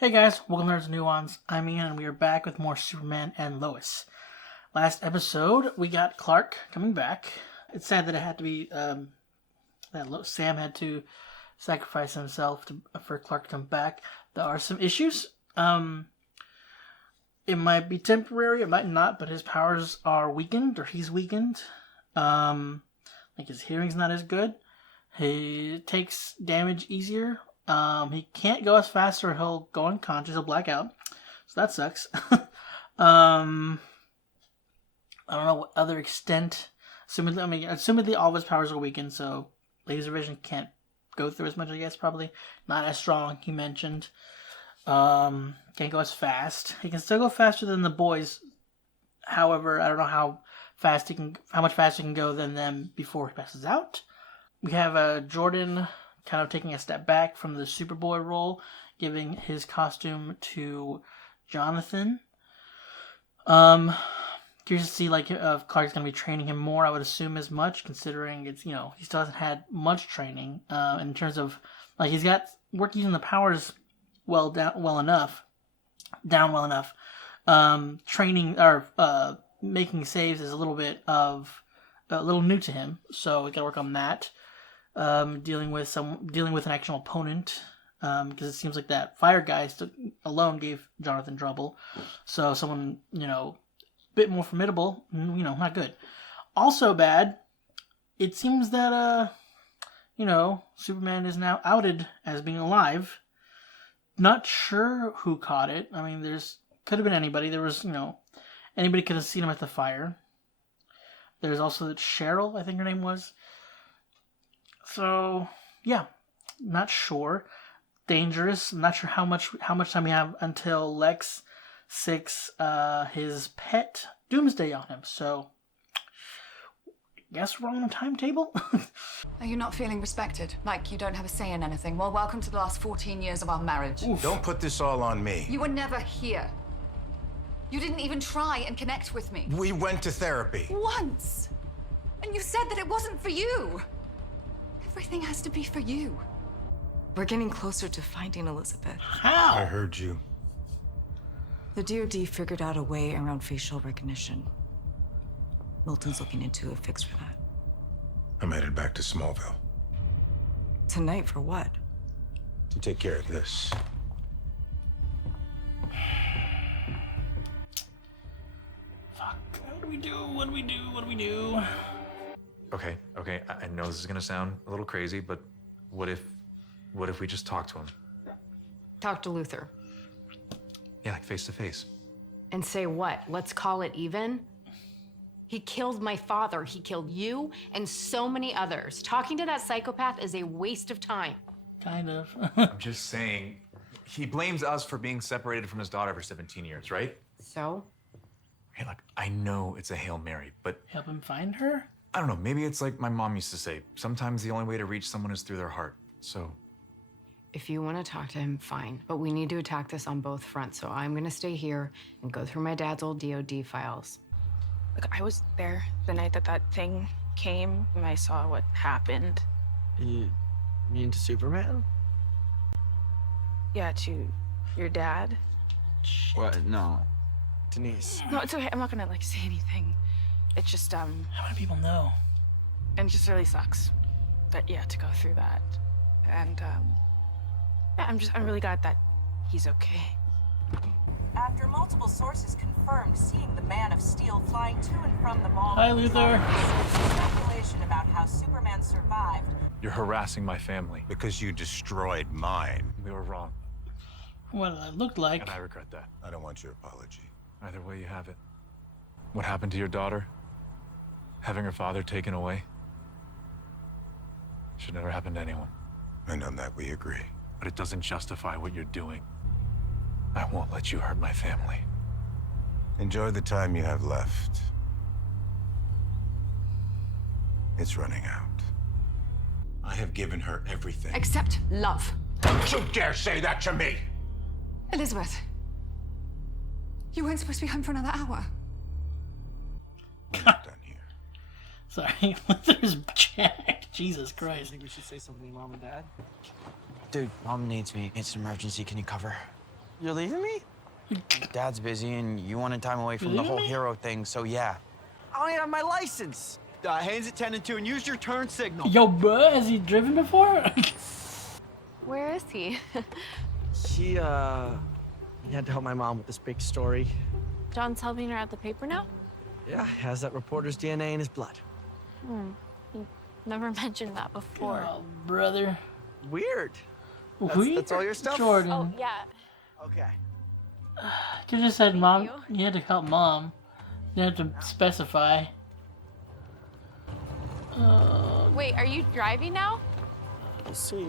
Hey guys, welcome to Nuance. I'm Ian, and we are back with more Superman and Lois. Last episode, we got Clark coming back. It's sad that it had to be Sam had to sacrifice himself for Clark to come back. There are some issues. It might be temporary, it might not, but his powers are weakened, or he's weakened. Like his hearing's not as good. He takes damage easier. He can't go as fast or he'll go unconscious, he'll black out. So that sucks. I don't know what other extent. Assumedly all of his powers are weakened, so laser vision can't go through as much, I guess, probably. Not as strong, he mentioned. Can't go as fast. He can still go faster than the boys. However, I don't know how much faster he can go than them before he passes out. We have Jordan kind of taking a step back from the Superboy role, giving his costume to Jonathan. Curious to see if Clark's going to be training him more. I would assume as much, considering he still hasn't had much training in terms of he's got work using the powers well enough. Training or making saves is a little new to him, so we got to work on that. Dealing with an actual opponent, because it seems like that fire guy alone gave Jonathan trouble. So someone bit more formidable, not good. Also bad. It seems that Superman is now outed as being alive. Not sure who caught it. I mean, could have been anybody. There was anybody could have seen him at the fire. There's also Cheryl, I think her name was. So, yeah, not sure. Dangerous. I'm not sure how much time we have until Lex sicks his pet Doomsday on him. So, guess we're on a timetable. Are you not feeling respected? Like you don't have a say in anything? Well, welcome to the last 14 years of our marriage. Oof. Don't put this all on me. You were never here. You didn't even try and connect with me. We went to therapy. Once. And you said that it wasn't for you. Everything has to be for you. We're getting closer to finding Elizabeth. How? I heard you. The DoD figured out a way around facial recognition. Milton's looking into a fix for that. I'm headed back to Smallville. Tonight for what? To take care of this. Fuck. What do we do? Okay, I know this is gonna sound a little crazy, but what if we just talk to him? Talk to Luther. Yeah, like face to face. And say what? Let's call it even? He killed my father. He killed you and so many others. Talking to that psychopath is a waste of time. Kind of. I'm just saying, he blames us for being separated from his daughter for 17 years, right? So? Hey, look, I know it's a Hail Mary, but Help him find her? I don't know, maybe it's like my mom used to say, sometimes the only way to reach someone is through their heart. So, If you want to talk to him, fine. But we need to attack this on both fronts. So I'm going to stay here and go through my dad's old DOD files. Look, I was there the night that thing came, and I saw what happened. You mean to Superman? Yeah, to your dad. What? No. Denise. No, it's okay. I'm not gonna say anything. It's just How many people know? and it just really sucks that to go through that. And I'm really glad that he's okay. After multiple sources confirmed seeing the Man of Steel flying to and from the mall. Hi, Luther. Speculation about how Superman survived. you're harassing my family. Because you destroyed mine. We were wrong, What it looked like. and I regret that. I don't want your apology. Either way, you have it. What happened to your daughter? Having her father taken away? Should never happen to anyone. And on that we agree. But it doesn't justify what you're doing. I won't let you hurt my family. Enjoy the time you have left. It's running out. I have given her everything. Except love. Don't you dare say that to me! Elizabeth. You weren't supposed to be home for another hour. We're not done here. Sorry, Luther's jacked. Jesus I Christ. think we should say something to Mom and Dad. Dude, Mom needs me. It's an emergency. Can you cover? You're leaving me? Dad's busy and you wanted time away from the whole hero thing, so yeah. I don't even have my license. Hands at 10 and 2 and use your turn signal. Yo, bruh, has he driven before? Where is he? He had to help my mom with this big story. John's helping her at the paper now? Yeah, has that reporter's DNA in his blood. He never mentioned that before. Oh, brother. Weird. Weird? That's all your stuff? Jordan. Oh, yeah. Okay. You just said mom. you. You had to help mom. You had to specify. Wait, are you driving now? We'll see.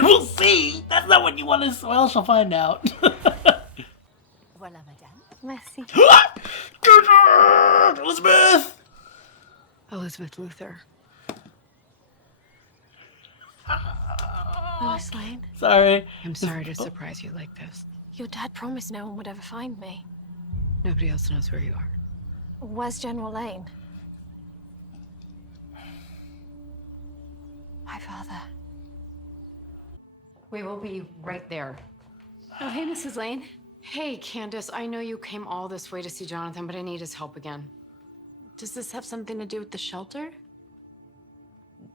We'll see. That's not what you want to. Well, she'll find out. Voilà, madame. Merci. Elizabeth. Elizabeth Luther. Lois Lane. Sorry. I'm sorry to surprise you like this. Your dad promised no one would ever find me. Nobody else knows where you are. Where's General Lane? My father. We will be right there. Oh, hey, Mrs. Lane. Hey, Candace, I know you came all this way to see Jonathan, but I need his help again. Does this have something to do with the shelter?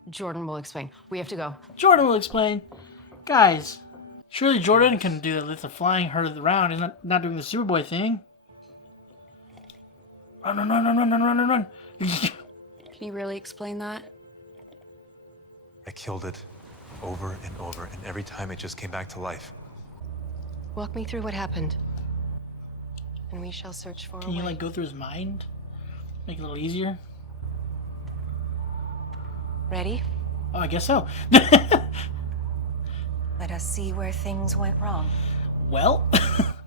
Jordan will explain. We have to go. Jordan will explain. Guys, surely Jordan can do the list of flying her around. He's not doing the Superboy thing. Run, run, run, run, run, run, run, run. Can you really explain that? I killed it over and over, and every time it just came back to life. Walk me through what happened. And we shall search for a Can you way. like go through his mind? Make it a little easier? Ready? Oh, I guess so. Let us see where things went wrong. Well,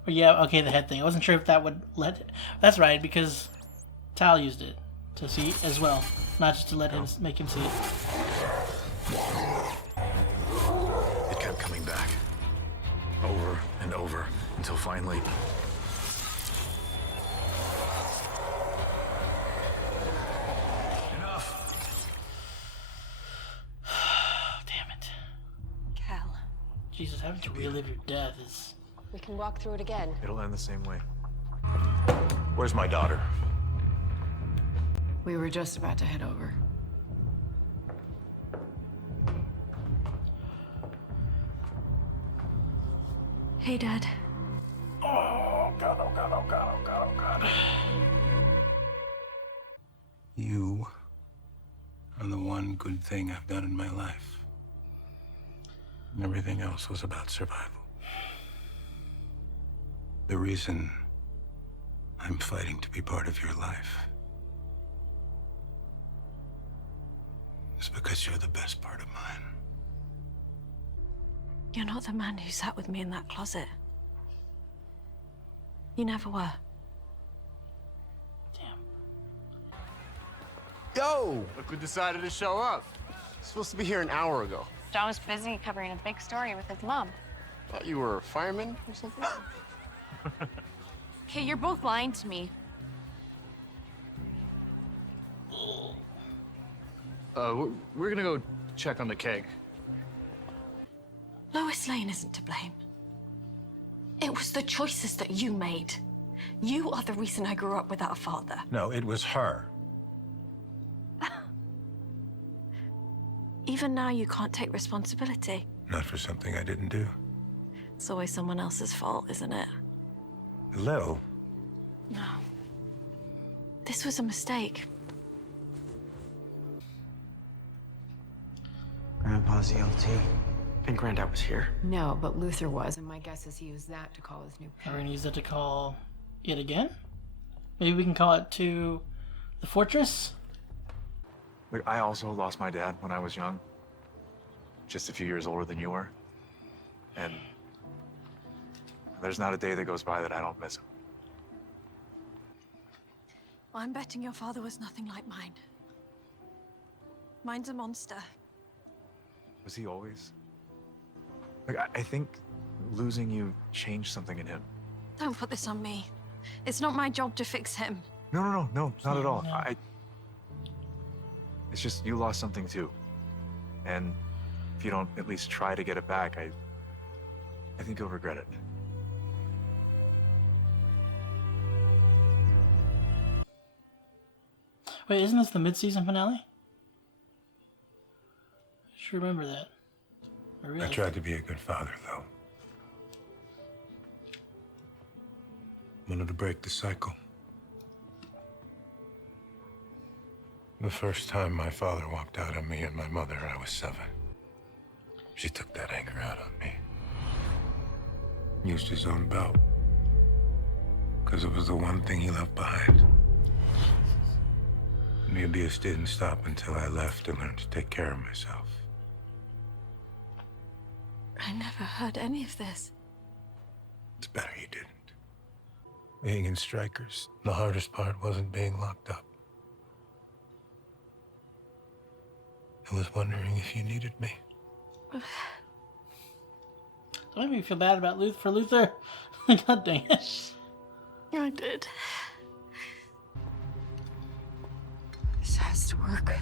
yeah, okay, the head thing. I wasn't sure if that would let. That's right, because Tal used it to see as well, not just to let him make him see it. It kept coming back. Over and over, until finally... Enough! Damn it. Cal. Jesus, having to relive your death is... We can walk through it again. It'll end the same way. Where's my daughter? We were just about to head over. Hey, Dad. Oh, God, oh, God, oh, God, oh, God, oh, God. You are the one good thing I've done in my life. And everything else was about survival. The reason I'm fighting to be part of your life is because you're the best part of mine. You're not the man who sat with me in that closet. You never were. Yo! Look who decided to show up. Supposed to be here an hour ago. John was busy covering a big story with his mom. Thought you were a fireman or something? Okay, you're both lying to me. We're gonna go check on the keg. Lois Lane isn't to blame. It was the choices that you made. You are the reason I grew up without a father. No, it was her. Even now, you can't take responsibility. Not for something I didn't do. It's always someone else's fault, isn't it? Lil, No. This was a mistake. Grandpa's ELT. And Granddad was here. No, but Luther was, and my guess is he used that to call his new We're pet. gonna use that to call it again? Maybe we can call it to the fortress? Look, I also lost my dad when I was young. Just a few years older than you were. And there's not a day that goes by that I don't miss him. I'm betting your father was nothing like mine. Mine's a monster. Was he always? Like, I think losing you changed something in him. Don't put this on me. It's not my job to fix him. No, not at all. No. It's just you lost something too. And if you don't at least try to get it back, I think you'll regret it. Wait, isn't this the mid-season finale? I should remember that. I tried to be a good father, though. Wanted to break the cycle. The first time my father walked out on me and my mother, I was 7. She took that anger out on me. Used his own belt. Because it was the one thing he left behind. The abuse didn't stop until I left and learned to take care of myself. I never heard any of this. It's better you didn't. Being in Strikers, the hardest part wasn't being locked up. I was wondering if you needed me. Don't make me feel bad about Luther. God dang it. I did. This has to work.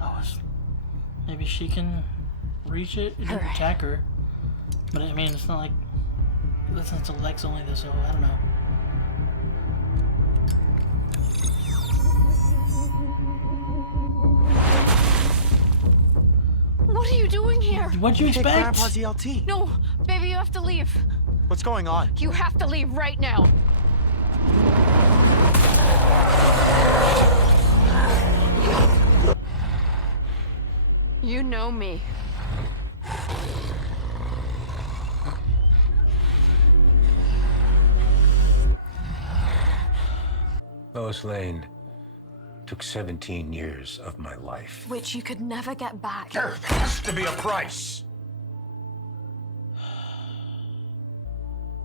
Oh, maybe she can reach it. It didn't Hooray. attack her. But I mean, it's not like... Listen to Lex only, though, so I don't know. What are you doing here? What'd you Hey, expect? Grandpa's ELT. No, baby, you have to leave. What's going on? You have to leave right now. You know me. Lois Lane took 17 years of my life. Which you could never get back. There has to be a price.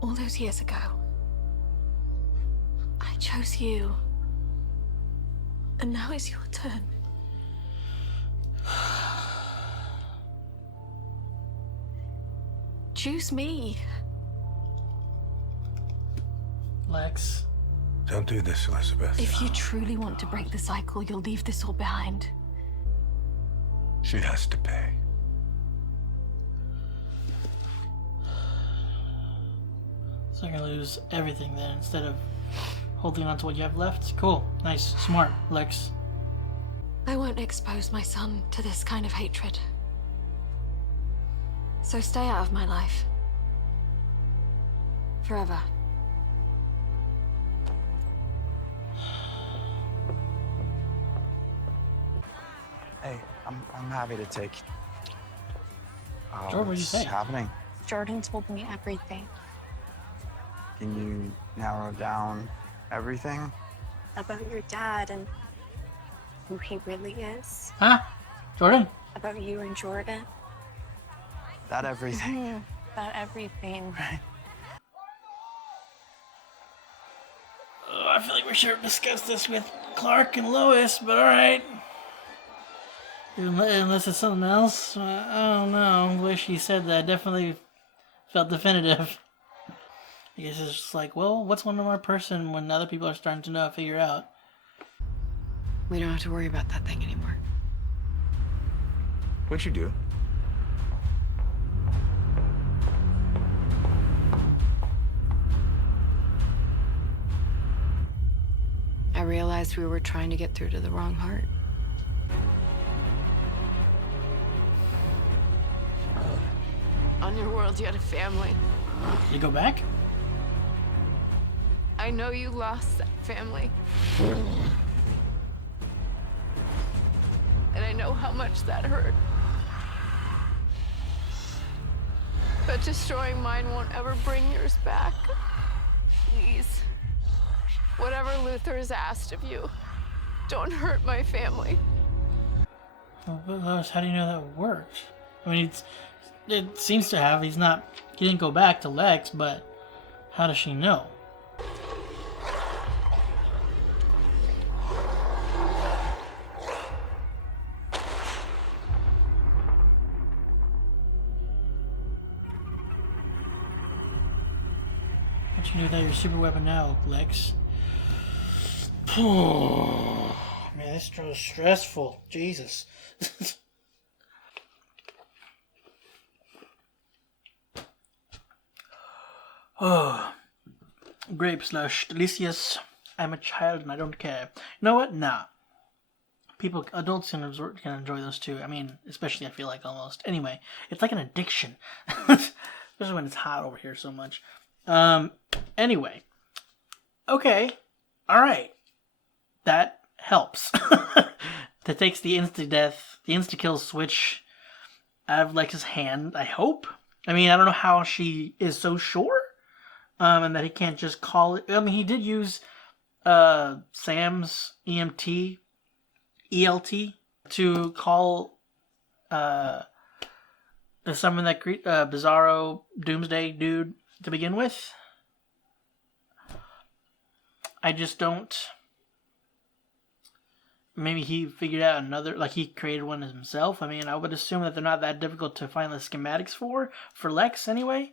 All those years ago, I chose you. And now it's your turn. Choose me. Lex. Don't do this, Elizabeth. If you truly want to break the cycle, you'll leave this all behind. She has to pay. So you're gonna lose everything then instead of holding on to what you have left? Cool. Nice. Smart, Lex. I won't expose my son to this kind of hatred. So stay out of my life. Forever. Hey, I'm happy to take. Jordan, what'd you say? What's happening? Jordan told me everything Can you narrow down everything? about your dad and who he really is. Huh? Jordan? About you and Jordan. That everything. About everything. Oh, I feel like we should have discussed this with Clark and Lois, but alright. Unless it's something else. I don't know. The way she said that definitely felt definitive. I guess it's just like, well, what's one more person when other people are starting to figure out? We don't have to worry about that thing anymore. What'd you do? I realized we were trying to get through to the wrong heart. On your world, you had a family. You go back? I know you lost that family. And I know how much that hurt. But destroying mine won't ever bring yours back. Please. Whatever Luther has asked of you, don't hurt my family. Well, but Lois, how do you know that worked? I mean, it seems to have. He didn't go back to Lex, but how does she know? What you can do without your super weapon now, Lex? Man, this is stressful. Jesus. Oh, grape slush, delicious. I'm a child and I don't care. You know what? Nah. Adults can enjoy those too. I mean, especially I feel like almost. Anyway, it's like an addiction. Especially when it's hot over here so much. Anyway. Okay. Alright. That helps. That takes the insta-kill switch out of Lex's hand, I hope. I mean, I don't know how she is so sure. And that he can't just call it. I mean, he did use Sam's ELT to call to summon that bizarro Doomsday dude to begin with. I just don't. Maybe he figured out another, like he created one himself. I mean, I would assume that they're not that difficult to find the schematics for Lex anyway.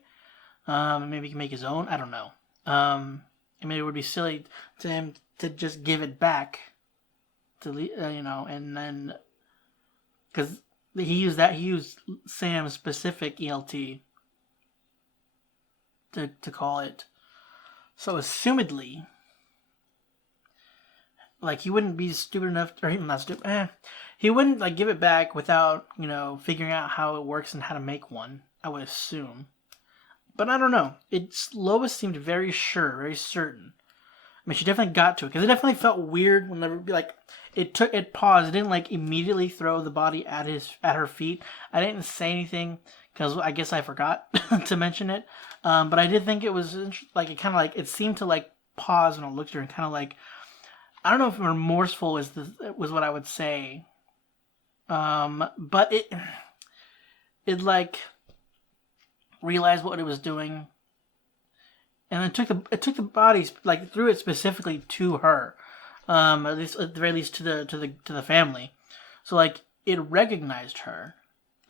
Maybe he can make his own. I don't know. I mean, it would be silly to him to just give it back to and then because he used Sam's specific ELT to call it. So assumedly, like he wouldn't be stupid enough, or even not stupid. He wouldn't like give it back without figuring out how it works and how to make one. I would assume. But I don't know. Lois seemed very sure, very certain. I mean, she definitely got to it because it definitely felt weird whenever it paused. It didn't like immediately throw the body at her feet. I didn't say anything because I guess I forgot to mention it. But I did think it was like it seemed to like pause when I looked at her and kind of like, I don't know if remorseful was what I would say. But it like realized what it was doing, and then took the bodies, like threw it specifically to her, at the very least to the family. So like it recognized her,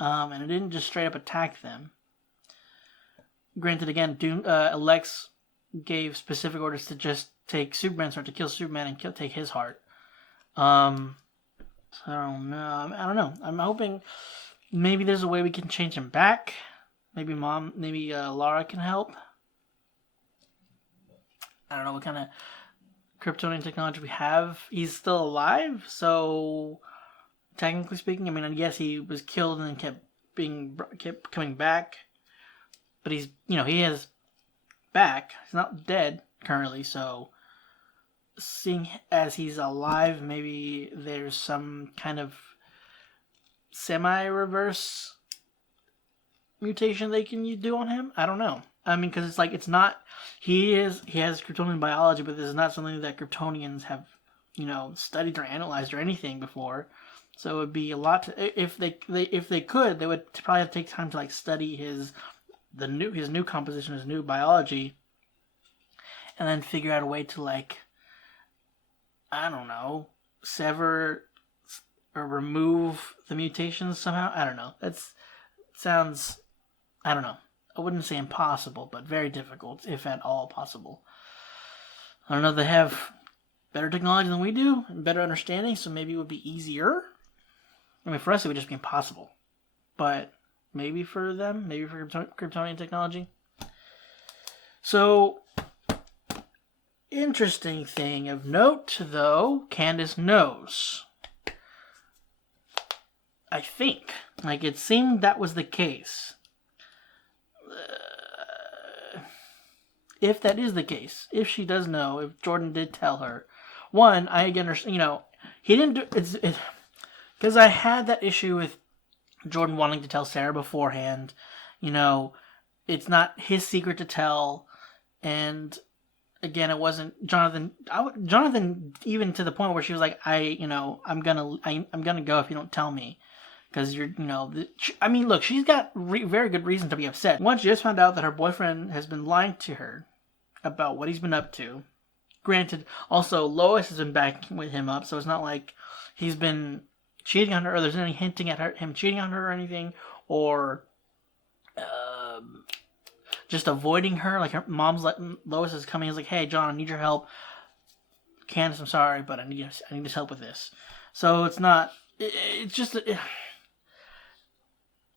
and it didn't just straight up attack them. Granted, again, Lex gave specific orders to just take Superman's heart, to kill Superman and take his heart. So I don't know. I don't know. I'm hoping maybe there's a way we can change him back. Maybe Lara can help. I don't know what kind of Kryptonian technology we have. He's still alive, so technically speaking, I mean, I guess he was killed and then kept coming back. But he's, he is back. He's not dead currently, so seeing as he's alive, maybe there's some kind of semi-reverse mutation they can do on him. I don't know. I mean, because it's like he has Kryptonian biology, but this is not something that Kryptonians have studied or analyzed or anything before. So it would be a lot if they could, they would probably have to take time to like study his new composition, his new biology, and then figure out a way to like, I don't know, sever or remove the mutations somehow. I don't know. Sounds, I don't know. I wouldn't say impossible, but very difficult, if at all possible. I don't know. They have better technology than we do and better understanding, so maybe it would be easier. I mean, for us, it would just be impossible. But maybe for them, maybe for Kryptonian technology. So, interesting thing of note, though, Candace knows. I think. Like, it seemed that was the case. If that is the case, if she does know, if Jordan did tell her, one, I understand, he didn't do it, because I had that issue with Jordan wanting to tell Sarah beforehand. It's not his secret to tell, and again, it wasn't Jonathan. Jonathan, even to the point where she was like, I'm gonna go if you don't tell me. Because I mean, look, she's got very good reason to be upset. Once she just found out that her boyfriend has been lying to her about what he's been up to. Granted, also, Lois has been backing with him up, so it's not like he's been cheating on her, or there's any hinting at him cheating on her or anything, or just avoiding her. Like, her mom's like, Lois is coming, he's like, hey, John, I need your help. Candace, I'm sorry, but I need his help with this. So it's not, it's just...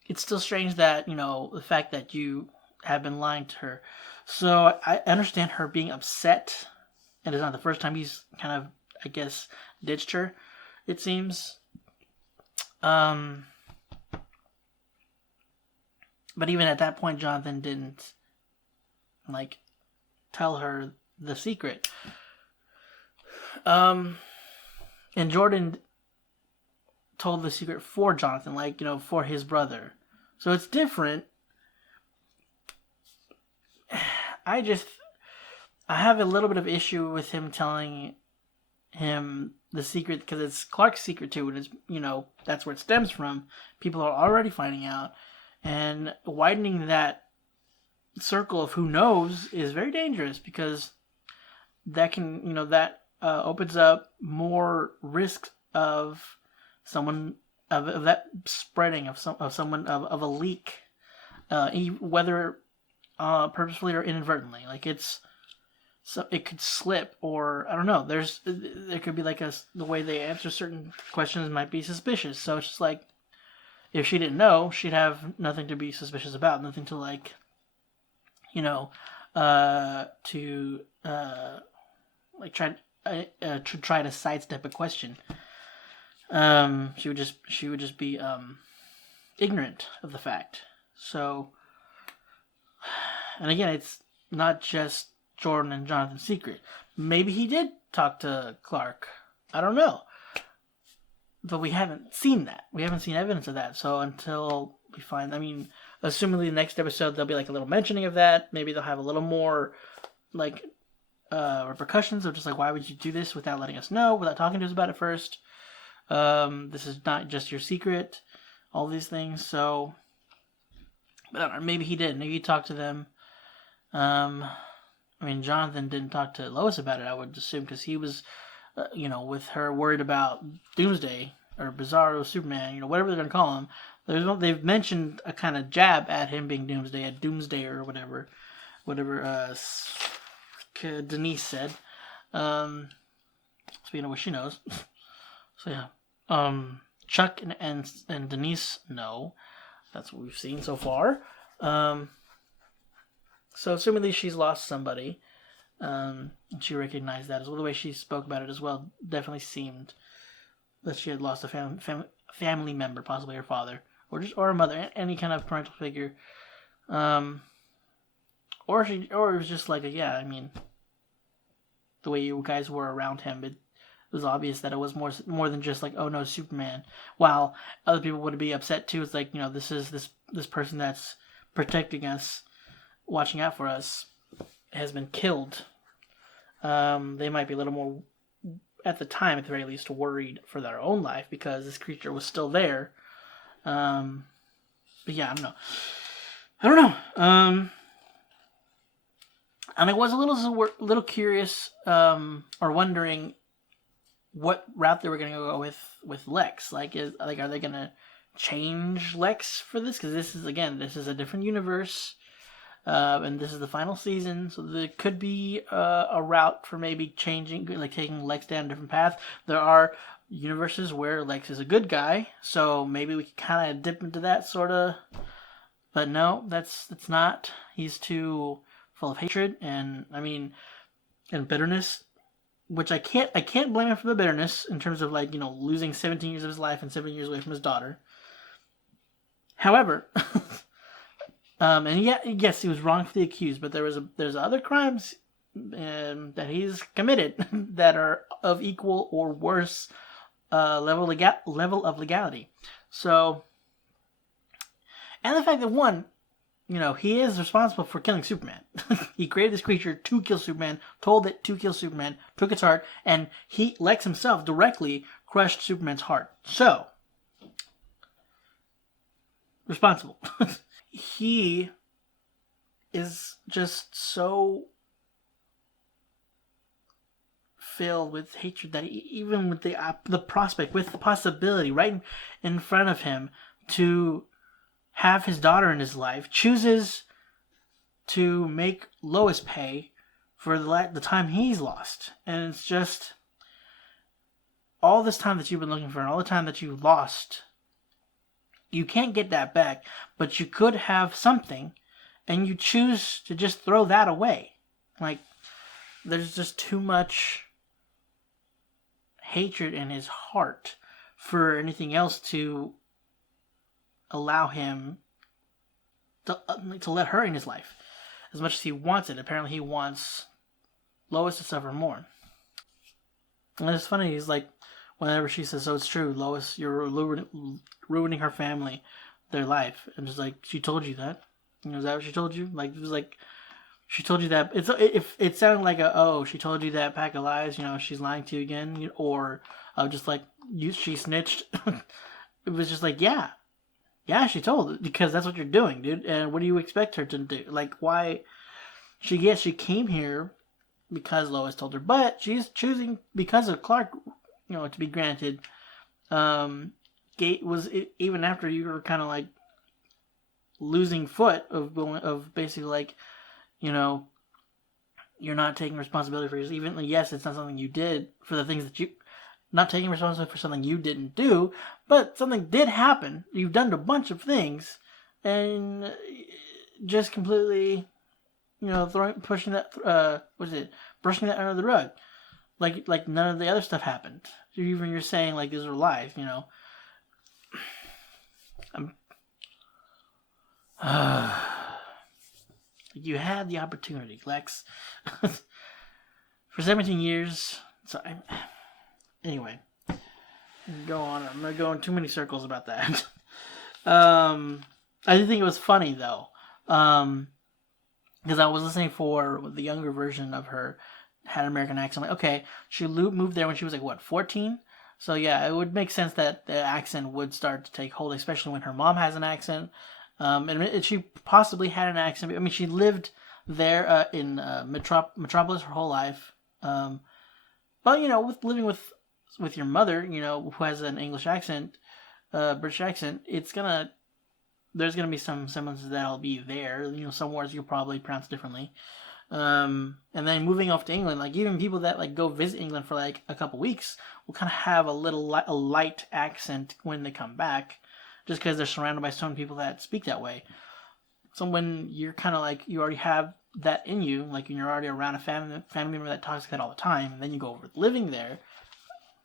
It's still strange that, the fact that you have been lying to her. So I understand her being upset and it's not the first time he's kind of, I guess, ditched her, it seems. But even at that point, Jonathan didn't, like, tell her the secret. And Jordan told the secret for Jonathan, like, you know, for his brother. So it's different. I have a little bit of issue with him telling him the secret, because it's Clark's secret too, and it's, you know, that's where it stems from. People are already finding out, and widening that circle of who knows is very dangerous, because that can, you know, that opens up more risk of someone, of that spreading of a leak, whether purposefully or inadvertently. Like, so it could slip, or I don't know. There could be like the way they answer certain questions might be suspicious. So it's just like, if she didn't know, she'd have nothing to be suspicious about, nothing to, like, you know, to try to sidestep a question. She would just be ignorant of the fact. So, and again, it's not just Jordan and Jonathan's secret. Maybe he did talk to Clark. I don't know. But we haven't seen that. We haven't seen evidence of that. So until we find, I mean, assumingly the next episode there'll be like a little mentioning of that. Maybe they'll have a little more like repercussions of just like, why would you do this without letting us know, without talking to us about it first? This is not just your secret. All these things. So, but I don't know, maybe he did. Maybe he talked to them. I mean, Jonathan didn't talk to Lois about it, I would assume, because he was, you know, with her worried about Doomsday, or Bizarro Superman, you know, whatever they're going to call him. They've mentioned a kind of jab at him being Doomsday, at Doomsday or whatever Denise said. Speaking of what she knows. So yeah. Chuck and Denise know. That's what we've seen so far. So assumingly she's lost somebody, and she recognized that as well. The way she spoke about it as well definitely seemed that she had lost a family member, possibly her father, or a mother, any kind of parental figure, or it was just like I mean, the way you guys were around him, it was obvious that it was more than just like, oh no, Superman. While other people would be upset too. It's like, you know, this is this person that's protecting us, watching out for us, has been killed. They might be a little more, at the time at the very least, worried for their own life because this creature was still there. But yeah, I don't know. And I was a little curious, or wondering what route they were going to go with Lex. Are they going to change Lex for this? Because this is a different universe. And this is the final season, so there could be a route for maybe changing, like taking Lex down a different path. There are universes where Lex is a good guy, so maybe we could kind of dip into that sort of. But no, that's not. He's too full of hatred and bitterness, which I can't blame him for the bitterness in terms of, like, you know, losing 17 years of his life and 7 years away from his daughter. However. And yes, he was wrongfully accused, but there's other crimes that he's committed that are of equal or worse level of legality. So, and the fact that one, you know, he is responsible for killing Superman. He created this creature to kill Superman, told it to kill Superman, took its heart, and Lex himself directly crushed Superman's heart. So, responsible. He is just so filled with hatred that even with the prospect, with the possibility right in front of him to have his daughter in his life, chooses to make Lois pay for the time he's lost. And it's just all this time that you've been looking for and all the time that you lost. You can't get that back, but you could have something, and you choose to just throw that away. Like, there's just too much hatred in his heart for anything else to allow him to let her in his life as much as he wants it. Apparently he wants Lois to suffer more. And it's funny, he's like, whenever she says, so it's true, Lois, you're ruining her family, their life. And just like, she told you that? You know, is that what she told you? Like, it was like, she told you that. It sounded like she told you that pack of lies, you know, she's lying to you again. Or just like, she snitched. It was just like, yeah. Yeah, she told it, because that's what you're doing, dude. And what do you expect her to do? Like, why? She came here because Lois told her, but she's choosing, because of Clark, you know, to be granted. Gate was, even after you were kind of like losing foot of basically like, you know, you're not taking responsibility for yourself. Even, yes, it's not something you did for the things that you, not taking responsibility for something you didn't do, but something did happen. You've done a bunch of things, and just completely, you know, brushing that under the rug, like none of the other stuff happened. Even you're saying like these are lies, you know. You had the opportunity, Lex, for 17 years. So anyway, go on. I'm not going too many circles about that. I did think it was funny though, because I was listening for the younger version of her had an American accent. Like, okay, she moved there when she was like what, 14? So yeah, it would make sense that the accent would start to take hold, especially when her mom has an accent. And she possibly had an accent. I mean, she lived there in Metropolis her whole life. But you know, living with your mother, you know, who has an English accent, British accent, there's gonna be some semblances that'll be there. You know, some words you'll probably pronounce differently. And then moving off to England, like even people that like go visit England for like a couple weeks will kind of have a light accent when they come back, just because they're surrounded by so many people that speak that way. So when you're kind of like, you already have that in you, like you're already around a family member that talks like that all the time, and then you go over living there,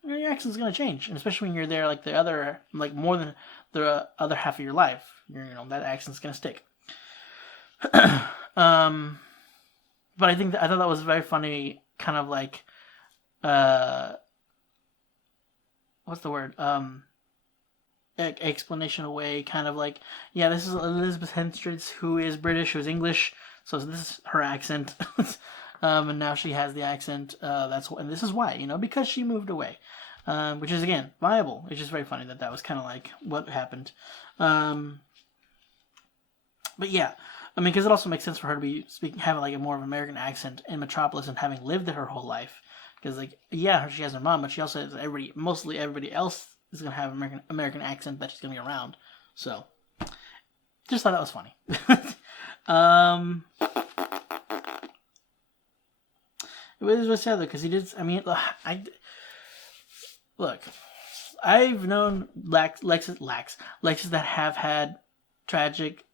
your accent's gonna change, and especially when you're there like the other, like more than the other half of your life, you know, that accent's gonna stick. But I thought that was very funny, kind of like, what's the word? Explanation away, kind of like, yeah, this is Elizabeth Henstridge, who is British, who's English, so this is her accent, and now she has the accent. And this is why, you know, because she moved away, which is again viable. It's just very funny that was kind of like what happened. But yeah, I mean, because it also makes sense for her to be having like a more of an American accent in Metropolis and having lived there her whole life. Because like, yeah, she has her mom, but she also has mostly everybody else is gonna have American accent that she's gonna be around. So, just thought that was funny. It was sad though, because he did. I mean, look, I've known Lexes that have had tragic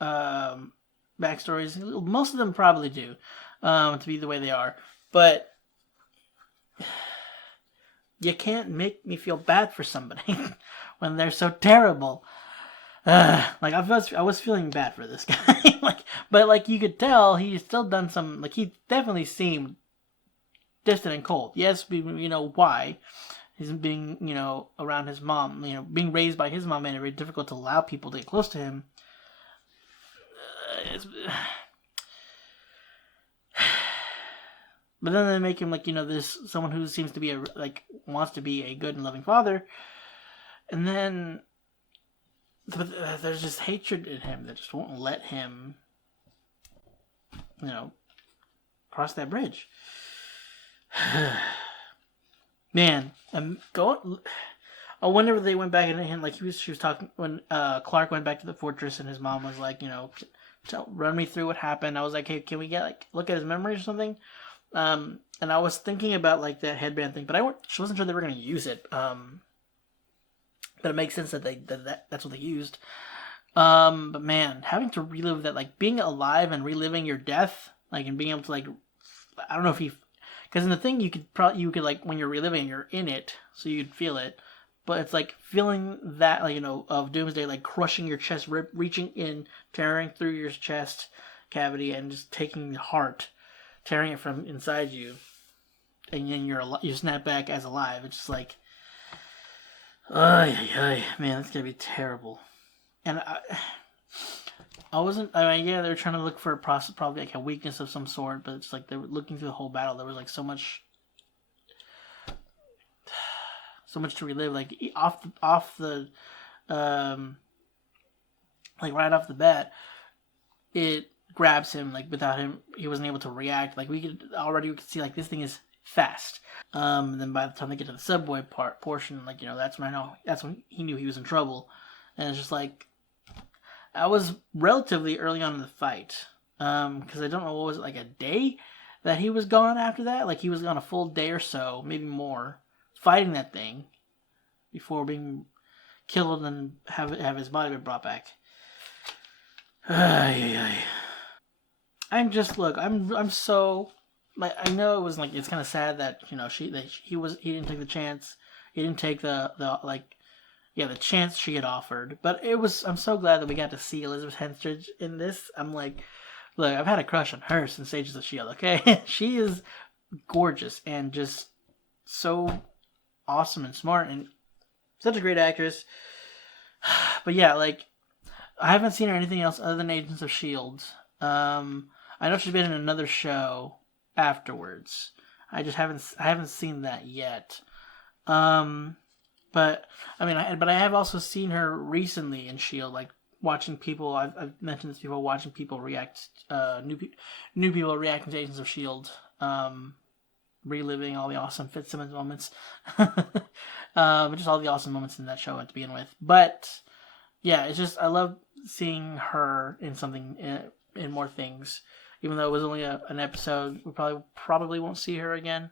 backstories. Most of them probably do, to be the way they are. But you can't make me feel bad for somebody when they're so terrible. Like I was feeling bad for this guy. But like you could tell, he's still done some. Like he definitely seemed distant and cold. Yes, you know why. He's being, you know, around his mom. You know, being raised by his mom made it very difficult to allow people to get close to him. But then they make him like, you know, this someone who seems to be wants to be a good and loving father, and then there's just hatred in him that just won't let him, you know, cross that bridge. Man, whenever they went back and like she was talking when Clark went back to the fortress and his mom was like, you know, run me through what happened. I was like, hey, can we get look at his memory or something? And I was thinking about like that headband thing, but I wasn't sure they were going to use it. But it makes sense that that's what they used. But man, having to relive that, like being alive and reliving your death, like and being able to like I don't know if he, because in the thing you could like when you're reliving, you're in it, so you'd feel it. But it's like feeling that, like, of Doomsday, like crushing your chest, reaching in, tearing through your chest cavity, and just taking your heart, tearing it from inside you, and then you snap back as alive. It's just like, man, that's gonna be terrible. And I wasn't. I mean, yeah, they were trying to look for probably like a weakness of some sort, but it's like they were looking through the whole battle. There was like so much to relive. Like off the like right off the bat, it grabs him. Like without him, he wasn't able to react. Like we could see like this thing is fast. And then by the time they get to the subway portion, like that's when he knew he was in trouble. And it's just like, I was relatively early on in the fight, because I don't know, what was it, like a day that he was gone after that? Like he was gone a full day or so, maybe more, fighting that thing before being killed and have his body been brought back. I'm so, like, I know it was like, it's kind of sad that he didn't take the chance, he didn't take the chance she had offered. But I'm so glad that we got to see Elizabeth Henstridge in this. I'm like, look, I've had a crush on her since Agents of S.H.I.E.L.D., okay? She is gorgeous and just so awesome and smart and such a great actress. But yeah, like, I haven't seen her anything else other than Agents of S.H.I.E.L.D. I know she's been in another show afterwards. I haven't seen that yet. But I have also seen her recently in S.H.I.E.L.D., like watching people. I've mentioned this before. Watching people react, new people reacting to Agents of S.H.I.E.L.D., reliving all the awesome Fitzsimmons moments, just all the awesome moments in that show to begin with. But yeah, it's just I love seeing her in something in more things, even though it was only an episode. We probably won't see her again.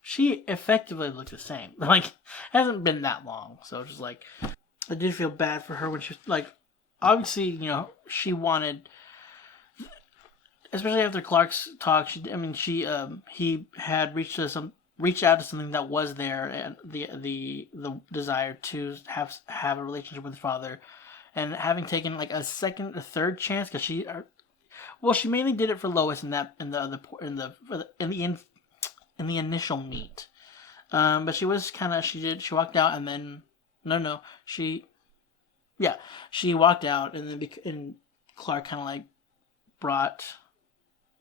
She effectively looks the same. Like, it hasn't been that long. So it's just like, I did feel bad for her when she, like, obviously, she wanted, especially after Clark's talk, he had reached out to something that was there, and the desire to have a relationship with his father, and having taken like a third chance, because she mainly did it for Lois in the initial meet, but she walked out, and then she walked out, and then Clark kind of like brought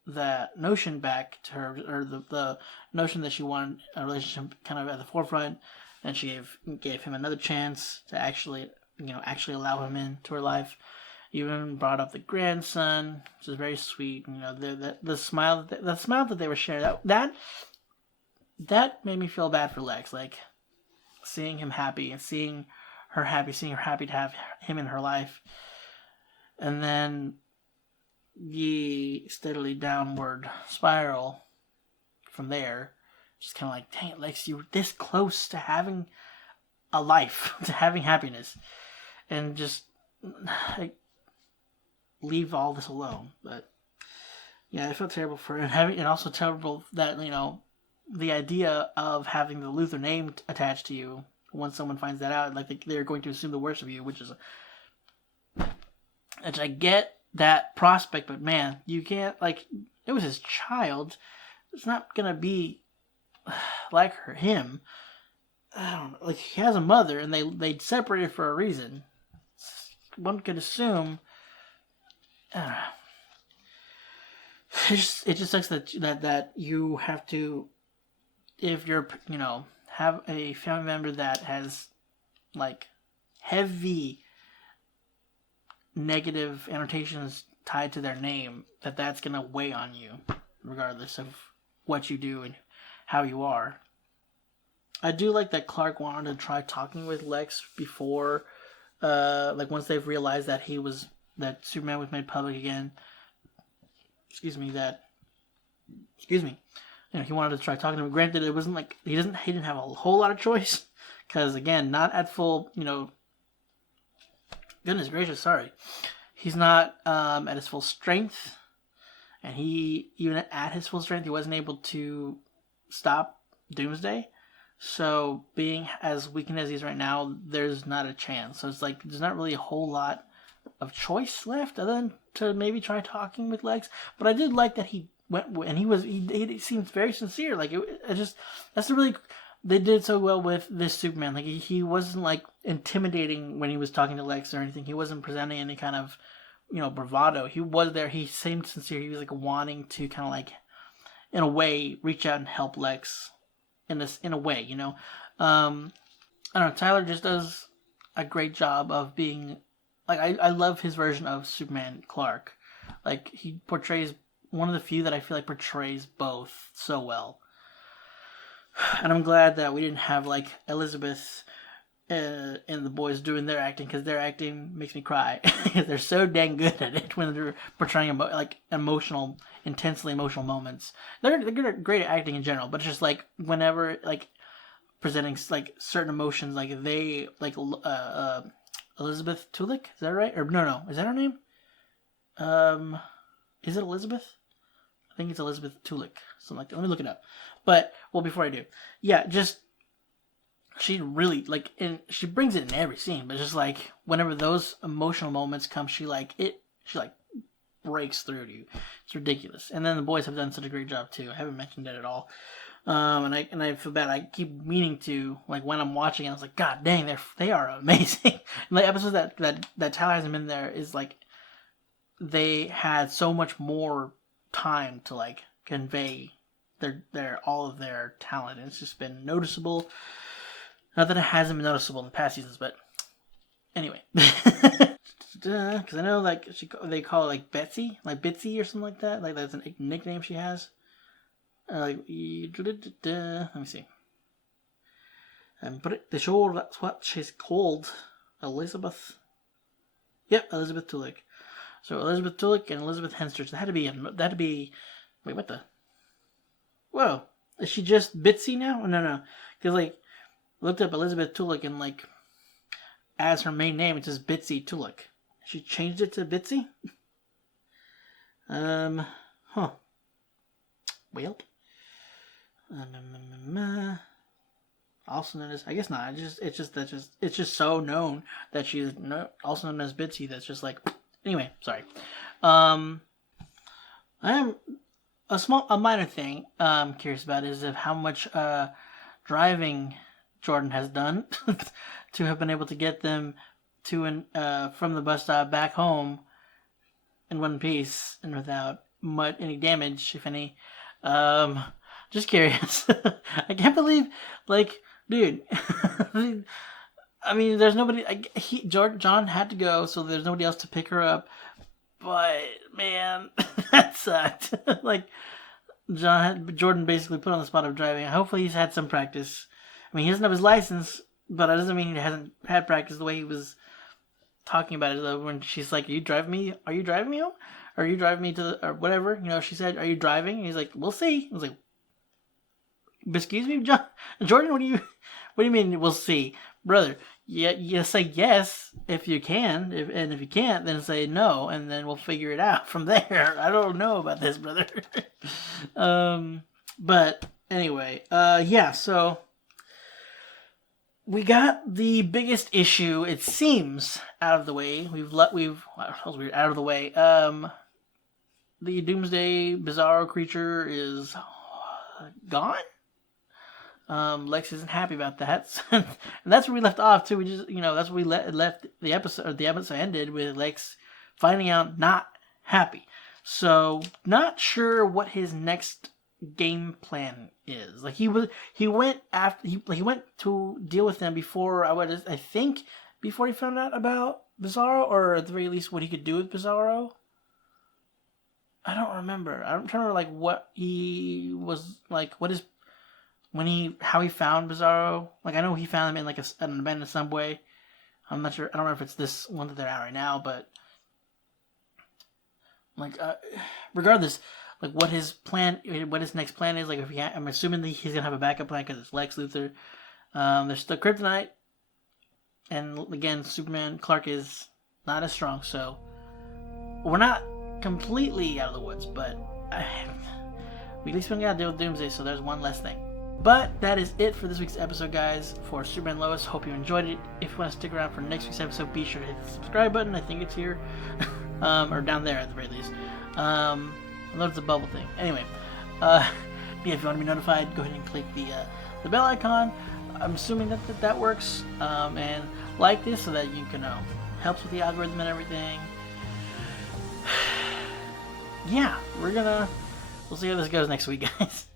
that notion back to her, or the notion that she wanted a relationship kind of at the forefront, and she gave him another chance to actually allow him into her life. Even brought up the grandson, which is very sweet. The smile that they were sharing, that made me feel bad for Lex. Like, seeing him happy and seeing her happy to have him in her life, and then the steadily downward spiral from there. Just kind of like, dang it, Lex, you were this close to having a life, to having happiness, and just like, leave all this alone. But yeah, I felt terrible for her, and also terrible that the idea of having the Luthor name attached to you, once someone finds that out, like they're going to assume the worst of you, which I get that prospect, but man, you can't, like, it was his child. It's not gonna be like him. I don't know, like, he has a mother, and they separated for a reason. One could assume. I don't know. It just sucks that you have to, if you're have a family member that has like heavy negative annotations tied to their name, that's gonna weigh on you regardless of what you do and how you are. I do like that Clark wanted to try talking with Lex before, like once they've realized that that Superman was made public again. He wanted to try talking to him. Granted, it wasn't like he didn't have a whole lot of choice, because again, not at full, goodness gracious, sorry, he's not at his full strength, and he, even at his full strength, he wasn't able to stop Doomsday. So being as weakened as he is right now, there's not a chance. So it's like there's not really a whole lot of choice left other than to maybe try talking with Lex. But I did like that he went, and he seemed very sincere. Like they did so well with this Superman. Like he wasn't like intimidating when he was talking to Lex or anything. He wasn't presenting any kind of bravado. He was there. He seemed sincere. He was like wanting to kind of like, in a way, reach out and help Lex. In a way, I don't know. Tyler just does a great job of being like I love his version of Superman Clark. Like he portrays one of the few that I feel like portrays both so well. And I'm glad that we didn't have like Elizabeth and the boys doing their acting, because their acting makes me cry. They're so dang good at it when they're portraying like intensely emotional moments. They're great at acting in general, but it's just like whenever like presenting like certain emotions, like they like Elizabeth Tulik, is that right? Or no, is that her name? Is it Elizabeth? I think it's Elizabeth Tulik, something like that. Let me look it up. But before I do, yeah, just. She really she brings it in every scene, but just like whenever those emotional moments come, she breaks through to you. It's ridiculous. And then the boys have done such a great job too. I haven't mentioned it at all. And I feel bad. I keep meaning to, like when I'm watching it, I was like, God dang, they are amazing. And the episodes that Tyler hasn't been there is like they had so much more time to like convey their all of their talent. And it's just been noticeable. Not that it hasn't been noticeable in the past seasons, but anyway. Because I know like they call it like Betsy, like Bitsy or something like that. Like that's a nickname she has. Let me see. But the show, that's what she's called, Elizabeth. Yep, Elizabeth Tulik. So Elizabeth Tulik and Elizabeth Henstridge. That had to be. Wait, what the? Whoa, is she just Bitsy now? No, because like. Looked up Elizabeth Tulik and like as her main name it says Bitsy Tulik. She changed it to Bitsy? Well. Also known as, I guess not. It's just so known that she's also known as Bitsy. That's just like, anyway, sorry. I am a minor thing I'm curious about is of how much driving Jordan has done to have been able to get them to from the bus stop back home in one piece and without any damage, if any. Just curious. I can't believe, like, dude. I mean, there's nobody. John had to go, so there's nobody else to pick her up. But man, that sucked. Like, Jordan basically put on the spot of driving. Hopefully, he's had some practice. I mean, he doesn't have his license, but that doesn't mean he hasn't had practice the way he was talking about it. When she's like, Are you driving me home? Or are you driving me to or whatever? She said, are you driving? And he's like, we'll see. I was like, excuse me, Jordan, what do you mean we'll see? Brother, you say yes if you can, and if you can't, then say no, and then we'll figure it out from there. I don't know about this, brother. But anyway, yeah, so we got the biggest issue, it seems, out of the way. We've out of the way. The Doomsday Bizarro creature is gone. Lex isn't happy about that, and that's where we left off too. We just, that's where we left the episode. The episode ended with Lex finding out not happy. So not sure what his next game plan is. Like he went to deal with them before I think before he found out about Bizarro, or at the very least what he could do with Bizarro. I don't remember. I'm trying to remember like what he was like. How he found Bizarro. Like I know he found him in like an abandoned subway. I'm not sure. I don't know if it's this one that they're at right now, but like regardless, like what his next plan is. Like I'm assuming that he's gonna have a backup plan because it's Lex Luthor. There's still Kryptonite, and again, Superman Clark is not as strong, so we're not completely out of the woods, but we at least we gotta deal with Doomsday, so there's one less thing. But that is it for this week's episode, guys, for Superman Lois. Hope you enjoyed it. If you want to stick around for next week's episode, be sure to hit the subscribe button. I think it's here, or down there at the very least. Although it's a bubble thing. Anyway, yeah, if you want to be notified, go ahead and click the bell icon. I'm assuming that works. And like this so that you can helps with the algorithm and everything. Yeah, we'll see how this goes next week, guys.